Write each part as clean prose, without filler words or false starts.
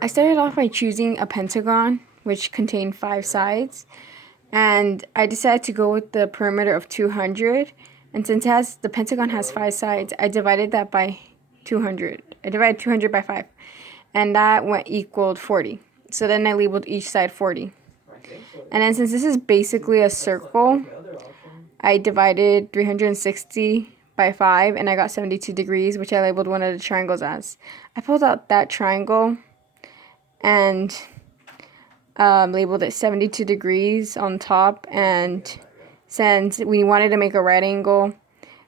I started off by choosing a pentagon, which contained 5 sides, and I decided to go with the perimeter of 200. And since the pentagon has 5 sides, I divided that by 200. I divided 200 by 5, and that went equaled 40. So then I labeled each side 40. And then since this is basically a circle, I divided 360 by 5, and I got 72 degrees, which I labeled one of the triangles as. I pulled out that triangle and labeled it 72 degrees on top. And since we wanted to make a right angle,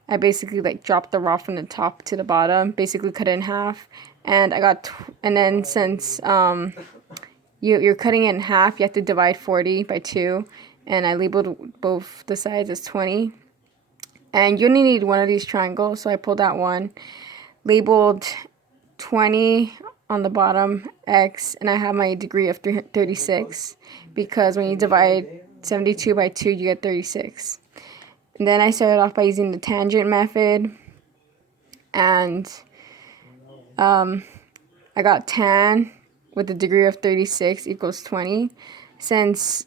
I basically like dropped the rod from the top to the bottom, basically cut it in half. And I got, and then since you're cutting it in half, you have to divide 40 by 2. And I labeled both the sides as 20. And you only need one of these triangles, so I pulled out one, labeled 20 on the bottom, X, and I have my degree of 36, because when you divide 72 by 2, you get 36. And then I started off by using the tangent method, and I got tan with the degree of 36 equals 20. Since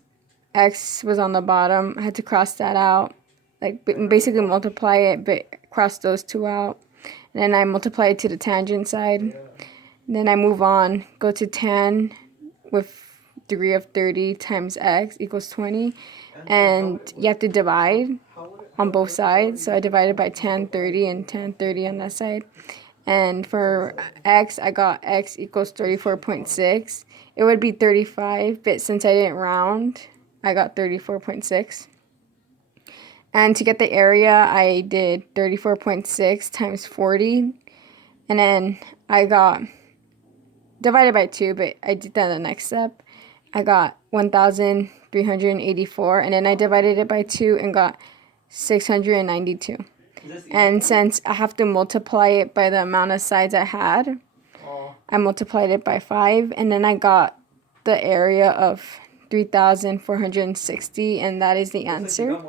X was on the bottom, I had to cross that out, like basically multiply it, but cross those two out. And then I multiply it to the tangent side. And then I move on, go to tan with degree of 30 times X equals 20. And you have to divide on both sides. So I divided by tan 30 and tan 30 on that side. And for X, I got X equals 34.6. It would be 35, but since I didn't round, I got 34.6. And to get the area, I did 34.6 times 40. And then I got divided by 2, but I did that in the next step. I got 1,384. And then I divided it by 2 and got 692. And since I have to multiply it by the amount of sides I had, I multiplied it by 5. And then I got the area of 3,460. And that is the answer.